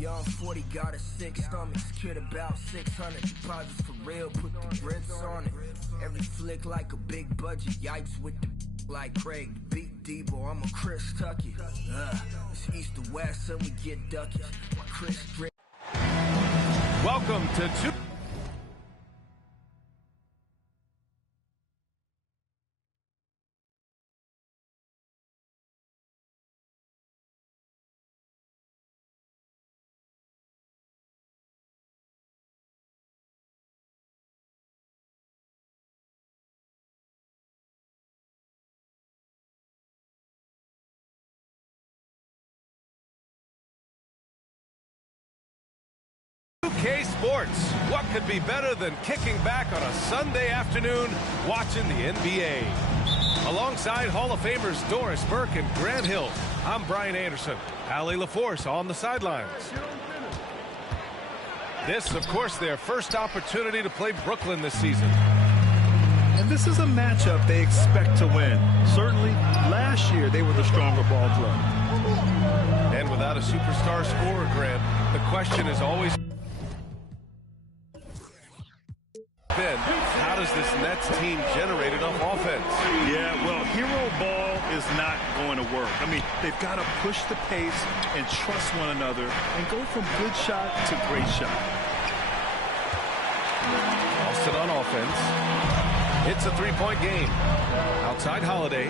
Young 40 got a 6 stomachs, kid about 600 deposits for real, put the ribs on it. Every flick like a big budget, yipes with the like Craig, beat Debo, I'm a Chris Tucky. It's east to west, so we get duckies. Chris Drake. Welcome to two. UK Sports. What could be better than kicking back on a Sunday afternoon watching the NBA? Alongside Hall of Famers Doris Burke and Grant Hill, I'm Brian Anderson. Allie LaForce on the sidelines. This, of course, their first opportunity to play Brooklyn this season. And this is a matchup they expect to win. Certainly, last year they were the stronger ball club. And without a superstar scorer, Grant, the question is always been, how does this Nets team generate enough offense? Yeah, well, hero ball is not going to work. I mean, they've got to push the pace and trust one another and go from good shot to great shot. Austin on offense. It's a three-point game. Outside Holiday.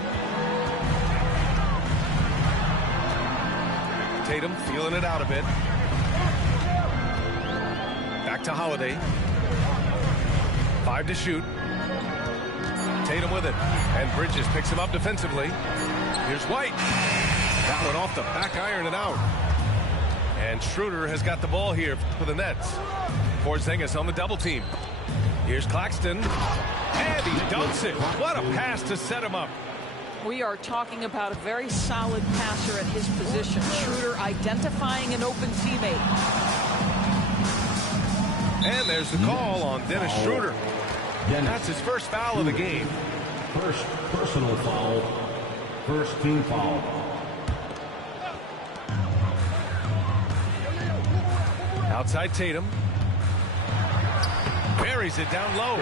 Tatum feeling it out a bit. Back to Holiday. 5 to shoot. Tatum with it. And Bridges picks him up defensively. Here's White. That one off the back iron and out. And Schroeder has got the ball here for the Nets. Porzingis on the double team. Here's Claxton. And he dunks it. What a pass to set him up. We are talking about a very solid passer at his position. Schroeder identifying an open teammate. And there's the call on Dennis Schroeder. That's his first foul of the game. First personal foul. First team foul. Outside Tatum. Buries it down low.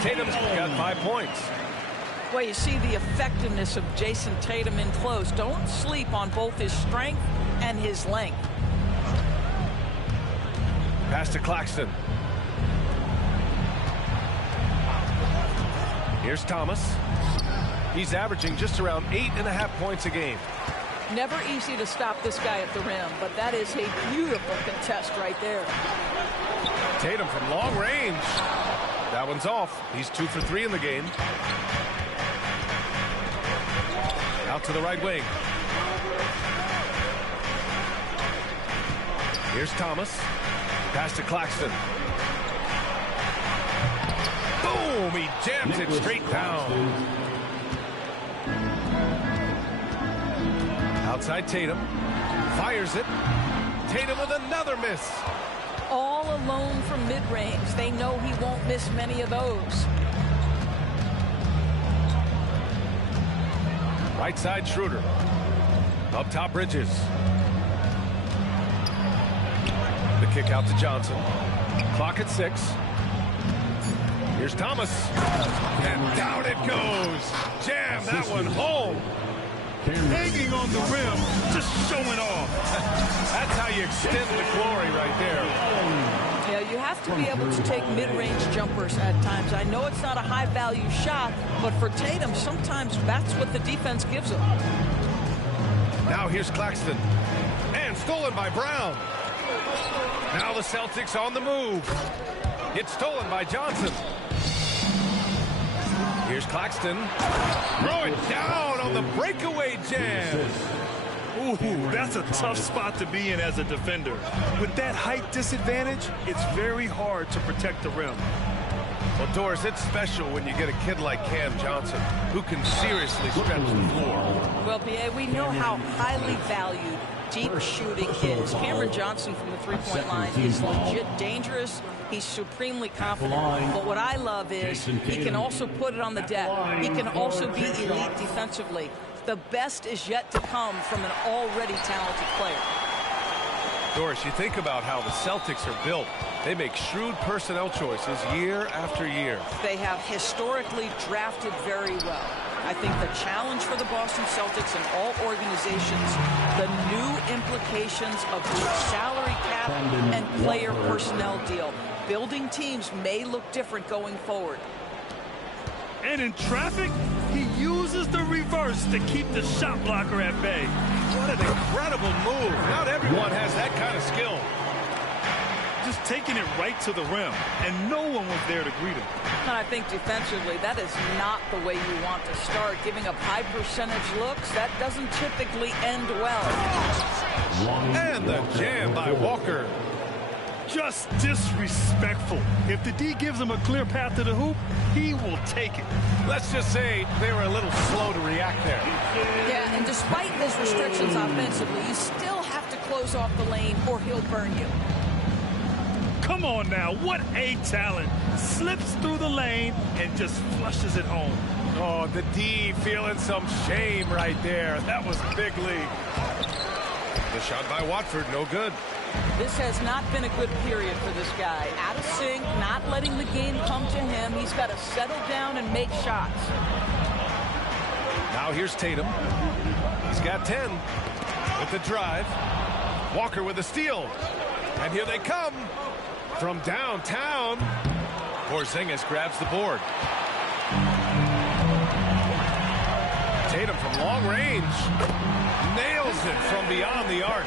Tatum's got 5 points. Well, you see the effectiveness of Jason Tatum in close. Don't sleep on both his strength and his length. Pass to Claxton. Here's Thomas. He's averaging just around 8.5 points a game. Never easy to stop this guy at the rim, but that is a beautiful contest right there. Tatum from long range. That one's off. He's 2 for 3 in the game. Out to the right wing. Here's Thomas. Pass to Claxton. Boom! He jams it straight down. Outside Tatum. Fires it. Tatum with another miss. All alone from mid-range. They know he won't miss many of those. Right side Schroeder. Up top Bridges. The kick out to Johnson. Clock at 6. Here's Thomas. And down it goes. Jam that one home. Hanging on the rim, just showing off. That's how you extend the glory right there. Yeah, you have to be able to take mid-range jumpers at times. I know it's not a high-value shot, but for Tatum, sometimes that's what the defense gives him. Now here's Claxton. And stolen by Brown. Now the Celtics on the move. It's stolen by Johnson. Here's Claxton. Throw it down on the breakaway jam. Ooh, that's a tough spot to be in as a defender. With that height disadvantage, it's very hard to protect the rim. Well, Doris, it's special when you get a kid like Cam Johnson who can seriously stretch the floor. Well, B.A., we know how highly valued deep shooting is. Cameron Johnson from the three-point line is legit dangerous. He's supremely confident. But what I love is he can also put it on the deck. He can also be elite defensively. The best is yet to come from an already talented player. Doris, you think about how the Celtics are built. They make shrewd personnel choices year after year. They have historically drafted very well. I think the challenge for the Boston Celtics and all organizations, the new implications of the salary cap and player personnel deal. Building teams may look different going forward. And in traffic, he uses the reverse to keep the shot blocker at bay. What an incredible move. Not everyone has that kind of skill. Just taking it right to the rim, and no one was there to greet him. And I think defensively, that is not the way you want to start. Giving up high percentage looks, that doesn't typically end well. And the jam by Walker. Just disrespectful. If the D gives him a clear path to the hoop, he will take it. Let's just say they were a little slow to react there. Yeah, and despite his restrictions offensively, you still have to close off the lane or he'll burn you. Come on now, what a talent. Slips through the lane and just flushes it home. Oh, the D feeling some shame right there. That was big league. The shot by Watford, no good. This has not been a good period for this guy. Out of sync, not letting the game come to him. He's got to settle down and make shots. Now here's Tatum. He's got 10 with the drive. Walker with the steal. And here they come from downtown. Porzingis grabs the board. Tatum from long range. Nails it from beyond the arc.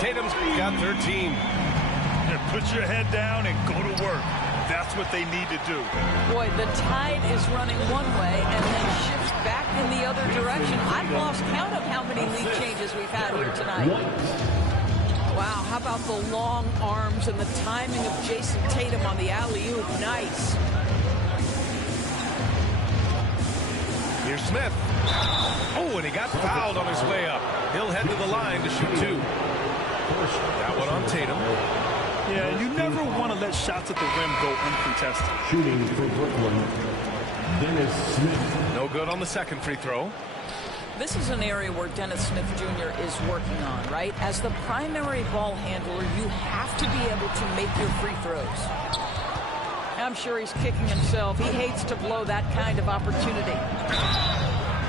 Tatum's got 13. And put your head down and go to work. That's what they need to do. Boy, the tide is running one way and then shifts back in the other direction. I've lost count of how many lead changes we've had here tonight. Wow, how about the long arms and the timing of Jason Tatum on the alley-oop? Nice. Here's Smith. Oh, and he got fouled on his way up. He'll head to the line to shoot 2. That one on Tatum. Yeah, you never want to let shots at the rim go uncontested. Shooting for Brooklyn, Dennis Smith. No good on the second free throw. This is an area where Dennis Smith Jr. is working on, right? As the primary ball handler, you have to be able to make your free throws. I'm sure he's kicking himself. He hates to blow that kind of opportunity.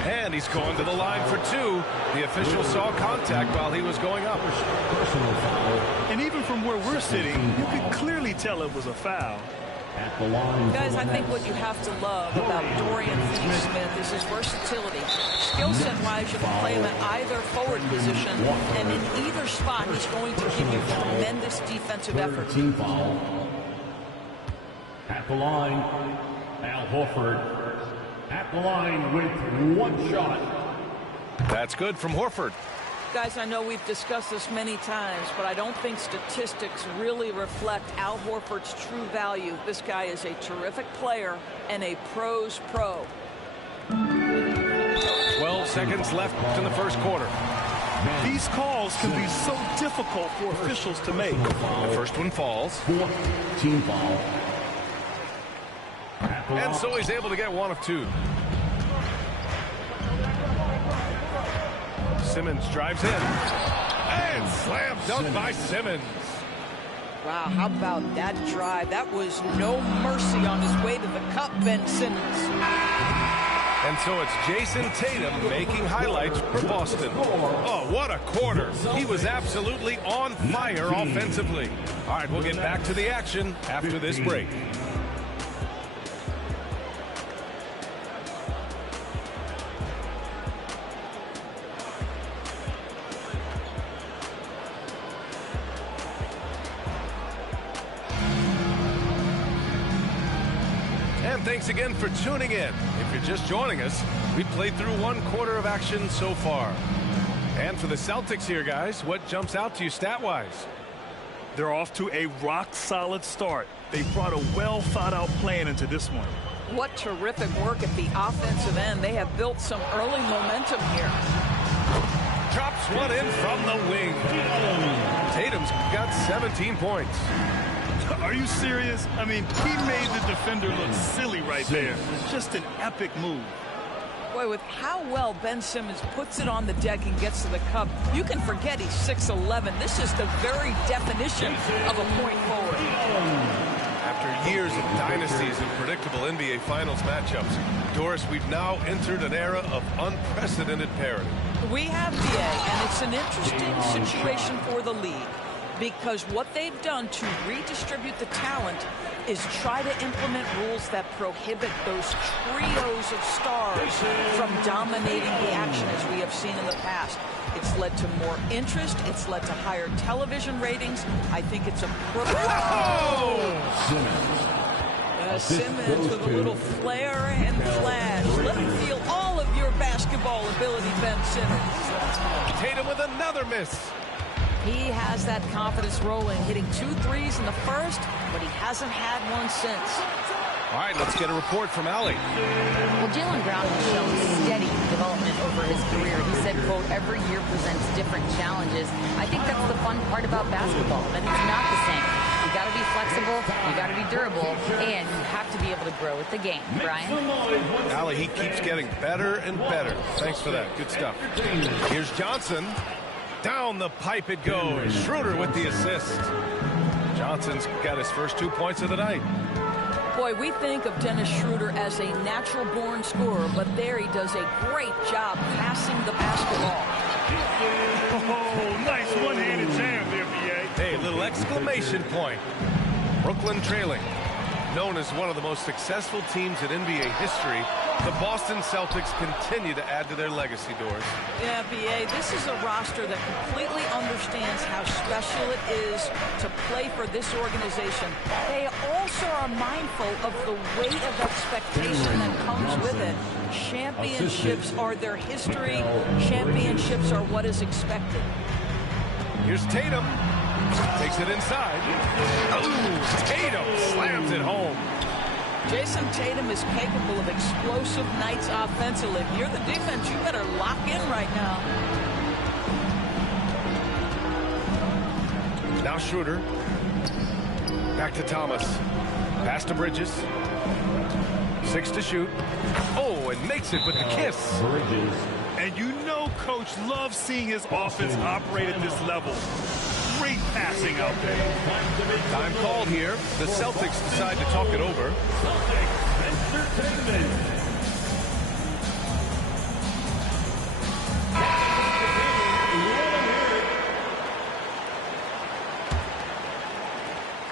And he's going to the line for 2. The official saw contact while he was going up. And even from where we're sitting, you could clearly tell it was a foul. At the line. Guys, I think what you have to love about Dorian Finney-Smith is his versatility. Skill set-wise, you can play him at either forward position, and in either spot, he's going to give you tremendous defensive effort. Team foul. At the line, Al Horford. At the line with 1 shot. That's good from Horford. Guys, I know we've discussed this many times, but I don't think statistics really reflect Al Horford's true value. This guy is a terrific player and a pro's pro. 12 seconds left in the first quarter. These calls can be so difficult for officials to make. The first one falls. 4th team foul. And so he's able to get 1 of 2. Simmons drives in. And slam dunk by Simmons. Wow, how about that drive? That was no mercy on his way to the cup, Ben Simmons. And so it's Jason Tatum making highlights for Boston. Oh, what a quarter. He was absolutely on fire offensively. All right, we'll get back to the action after this break. Thanks again for tuning in. If you're just joining us, we've played through 1 quarter of action so far. And for the Celtics here, guys, what jumps out to you stat-wise? They're off to a rock-solid start. They brought a well-thought-out plan into this one. What terrific work at the offensive end. They have built some early momentum here. Drops one in from the wing. Tatum's got 17 points. Are you serious? I mean, he made the defender look silly right there. Just an epic move. Boy, with how well Ben Simmons puts it on the deck and gets to the cup, you can forget he's 6'11". This is the very definition of a point forward. After years of dynasties and predictable NBA Finals matchups, Doris, we've now entered an era of unprecedented parity. We have, BA, and it's an interesting situation for the league because what they've done to redistribute the talent is try to implement rules that prohibit those trios of stars from dominating the action as we have seen in the past. It's led to more interest. It's led to higher television ratings. I think it's a Simmons with a little flair and flash. Let him feel all of your basketball ability, Ben Simmons. Tatum with another miss. He has that confidence rolling, hitting 2 threes in the first, but he hasn't had one since. All right, let's get a report from Allie. Well, Jaylen Brown has shown steady development over his career. He said, quote, every year presents different challenges. I think that's the fun part about basketball, that it's not the same. You got to be flexible, you got to be durable, and you have to be able to grow with the game. Brian? Allie, he keeps getting better and better. Thanks for that. Good stuff. Here's Johnson. Down the pipe it goes. Schroeder with the assist. Johnson's got his first 2 points of the night. Boy, we think of Dennis Schroeder as a natural-born scorer, but there he does a great job passing the basketball. Oh, nice one-handed jam there, BA. Hey, little exclamation point. Brooklyn trailing. Known as one of the most successful teams in NBA history, the Boston Celtics continue to add to their legacy, Doors. Yeah, BA, this is a roster that completely understands how special it is to play for this organization. They also are mindful of the weight of expectation that comes with it. Championships are their history. Championships are what is expected. Here's Tatum. Takes it inside. Ooh, Tatum slams it home. Jason Tatum is capable of explosive nights offensively. If you're the defense, you better lock in right now. Now Schroeder. Back to Thomas. Pass to Bridges. 6 to shoot. Oh, and makes it with the kiss. And you know Coach loves seeing his offense operate at this level. Great passing out there. Time called here. The Celtics decide to talk it over.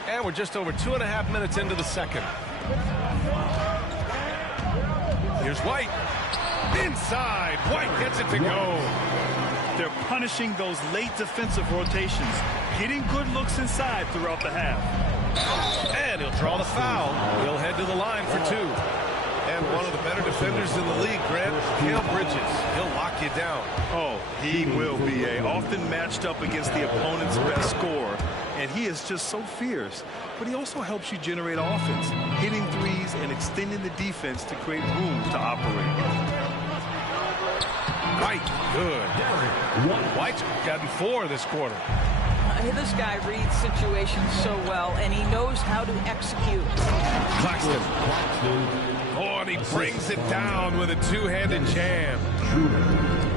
And we're just over 2.5 minutes into the second. Here's White. Inside. White gets it to go. They're punishing those late defensive rotations, getting good looks inside throughout the half. And he'll draw the foul. He'll head to the line for 2. And one of the better defenders in the league, Grant, Mikal Bridges. He'll lock you down. Oh, he will be often matched up against the opponent's best scorer. And he is just so fierce. But he also helps you generate offense, hitting threes and extending the defense to create room to operate. White, good. White's gotten 4 this quarter. This guy reads situations so well, and he knows how to execute. Claxton. Oh, and he brings it down with a 2-handed jam.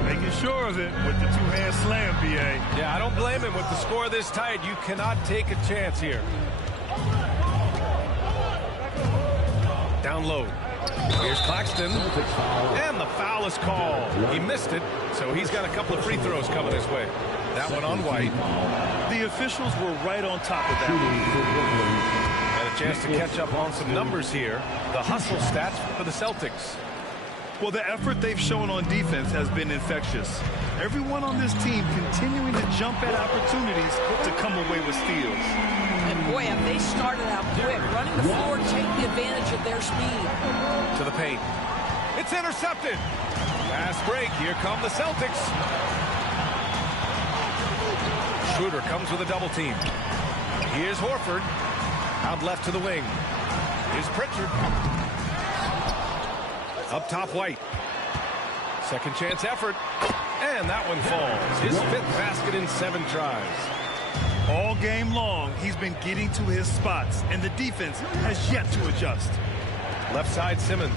Making sure of it with the 2-hand slam, BA. Yeah, I don't blame him. With the score this tight, you cannot take a chance here. Down low. Here's Claxton. And the foul is called. He missed it, so he's got a couple of free throws coming his way. That one on White. The officials were right on top of that. And a chance to catch up on some numbers here. The hustle stats for the Celtics. Well, the effort they've shown on defense has been infectious. Everyone on this team continuing to jump at opportunities to come away with steals. And boy, have they started out quick, running the floor, taking advantage of their speed. To the paint. It's intercepted. Fast break. Here come the Celtics. Schroeder comes with a double team. Here's Horford. Out left to the wing. Here's Pritchard. Up top, White. Second chance effort. And that one falls. His 5th basket in 7 tries. All game long, he's been getting to his spots, and the defense has yet to adjust. Left side, Simmons.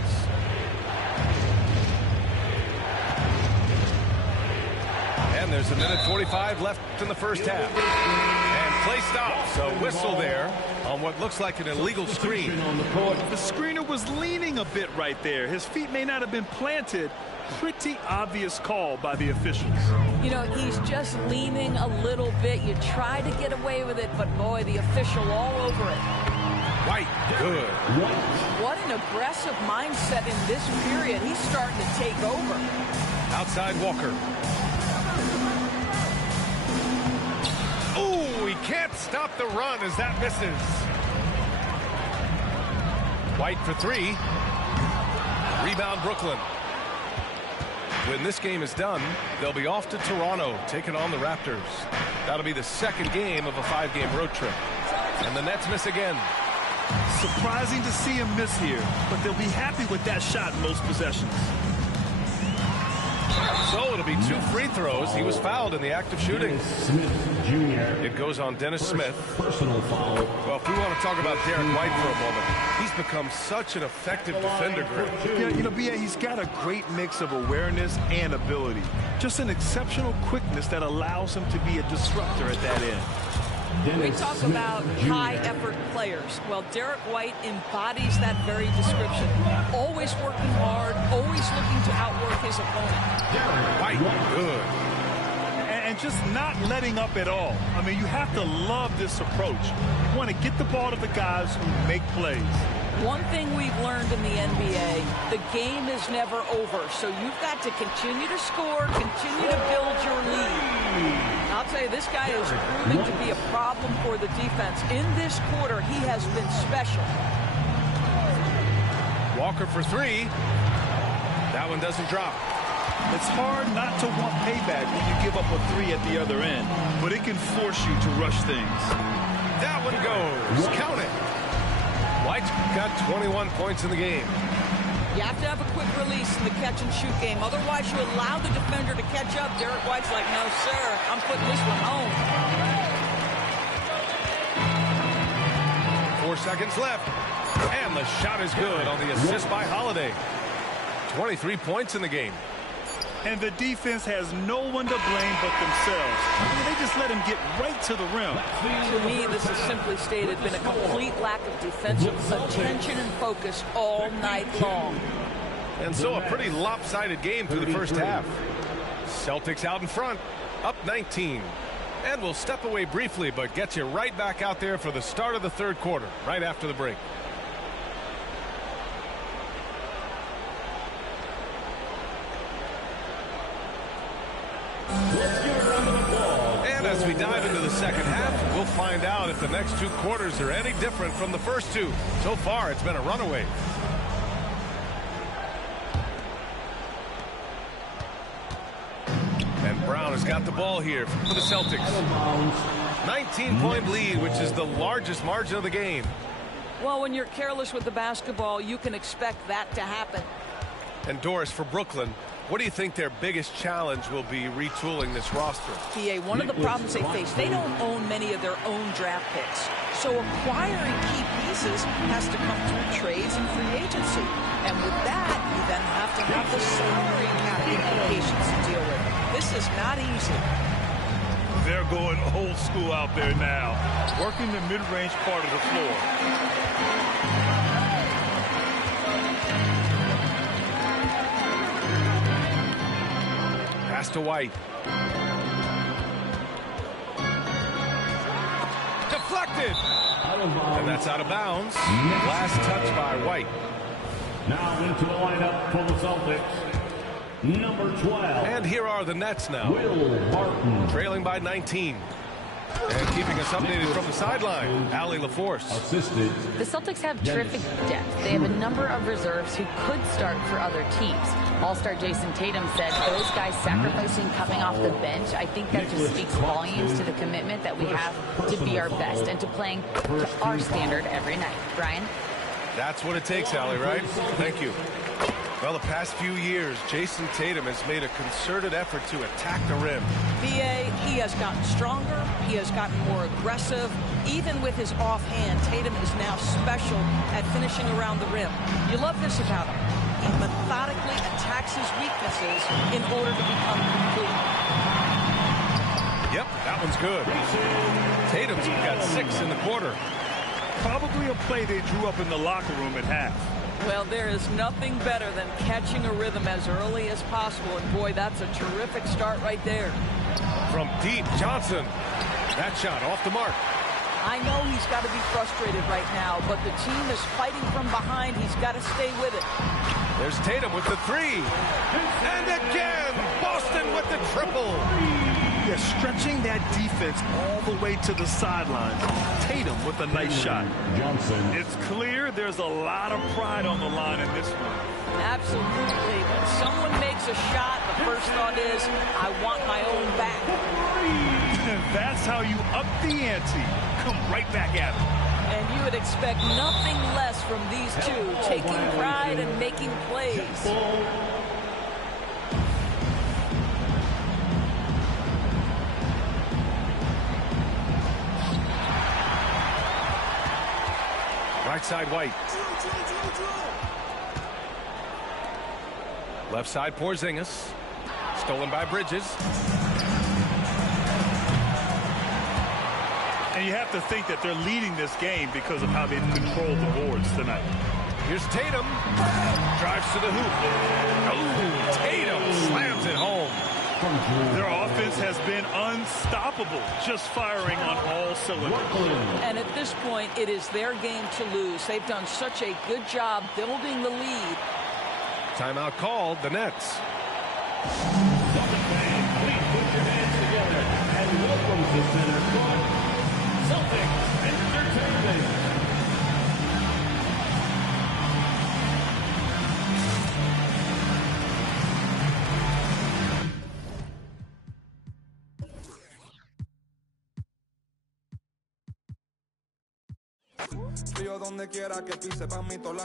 again. There's a minute 45 left in the first half. And play stops. A whistle there on what looks like an illegal screen. The screener was leaning a bit right there. His feet may not have been planted. Pretty obvious call by the officials. You know, he's just leaning a little bit. You try to get away with it, but boy, the official all over it. White, good. What an aggressive mindset in this period. He's starting to take over. Outside Walker. Oh, he can't stop the run as that misses. White for three. Rebound Brooklyn. When this game is done, they'll be off to Toronto, taking on the Raptors. That'll be the second game of a 5-game road trip. And the Nets miss again. Surprising to see him miss here, but they'll be happy with that shot in most possessions. So it'll be 2 free throws. He was fouled in the act of shooting. Smith Jr. It goes on Dennis Smith. Personal foul. Well, if we want to talk about Derek White for a moment, he's become such an effective defender, Greg. Yeah, you know, B.A., he's got a great mix of awareness and ability. Just an exceptional quickness that allows him to be a disruptor at that end. We talk about high-effort players. Well, Derek White embodies that very description. Always working hard, always looking to outwork his opponent. White, good. And just not letting up at all. I mean, you have to love this approach. You want to get the ball to the guys who make plays. One thing we've learned in the NBA, the game is never over. So you've got to continue to score, continue to build your lead. I'll tell you, this guy is proving to be a problem for the defense. In this quarter, he has been special. Walker for three. That one doesn't drop. It's hard not to want payback when you give up a three at the other end, but it can force you to rush things. That one goes. Count it. White's got 21 points in the game. You have to have a quick release in the catch-and-shoot game. Otherwise, you allow the defender to catch up. Derek White's like, no, sir, I'm putting this one home. 4 seconds left. And the shot is good on the assist by Holiday. 23 points in the game. And the defense has no one to blame but themselves. I mean, they just let him get right to the rim. To me, this is simply stated been a complete lack of defensive attention and focus all night long. And so a pretty lopsided game through the first half. Celtics out in front, up 19. And we'll step away briefly, but get you right back out there for the start of the third quarter, right after the break. And as we dive into the second half, we'll find out if the next 2 quarters are any different from the first 2. So far, it's been a runaway. And Brown has got the ball here for the Celtics. 19-point lead, which is the largest margin of the game. Well, when you're careless with the basketball, you can expect that to happen. And Doris, for Brooklyn, what do you think their biggest challenge will be retooling this roster? PA, one of the problems they face, they don't own many of their own draft picks. So acquiring key pieces has to come through trades and free agency. And with that, you then have to have the salary cap implications to deal with. This is not easy. They're going old school out there now, working the mid-range part of the floor. Pass to White. Deflected. And that's out of bounds. Last touch by White. Now into the lineup for the Celtics, number 12. And here are the Nets now. Will Barton. Trailing by 19. And keeping us updated from the sideline, Allie LaForce. Assisted. The Celtics have terrific depth. They have a number of reserves who could start for other teams. All-star Jason Tatum said those guys sacrificing coming off the bench, I think that just speaks volumes to the commitment that we have to be our best and to playing to our standard every night. Brian? That's what it takes, Allie, right? Thank you. Well, the past few years, Jason Tatum has made a concerted effort to attack the rim. BA, he has gotten stronger. He has gotten more aggressive. Even with his offhand, Tatum is now special at finishing around the rim. You love this about him. He methodically attacks his weaknesses in order to become complete. That one's good. Tatum's got 6 in the quarter. Probably a play they drew up in the locker room at half. Well, there is nothing better than catching a rhythm as early as possible. And, boy, that's a terrific start right there. From deep, Johnson. That shot off the mark. I know he's got to be frustrated right now, but the team is fighting from behind. He's got to stay with it. There's Tatum with the 3. And again, Boston with the triple. Yeah, stretching that defense all the way to the sidelines. Tatum with a nice shot. Johnson. It's clear there's a lot of pride on the line in this one. Absolutely. When someone makes a shot, the first thought is, I want my own back. And that's how you up the ante. Come right back at it. And you would expect nothing less from these two, taking pride and making plays. Right side, White. Left side, Porzingis. Stolen by Bridges. And you have to think that they're leading this game because of how they've controlled the boards tonight. Here's Tatum. Drives to the hoop. Oh, Tatum slams it home. Their offense has been unstoppable, just firing on all cylinders. And at this point, it is their game to lose. They've done such a good job building the lead. Timeout called, the Nets. Celtic fans, please put your hands together and welcome to Center Court, Celtics Entertainment. Frío donde quiera que pise pa' mí toda la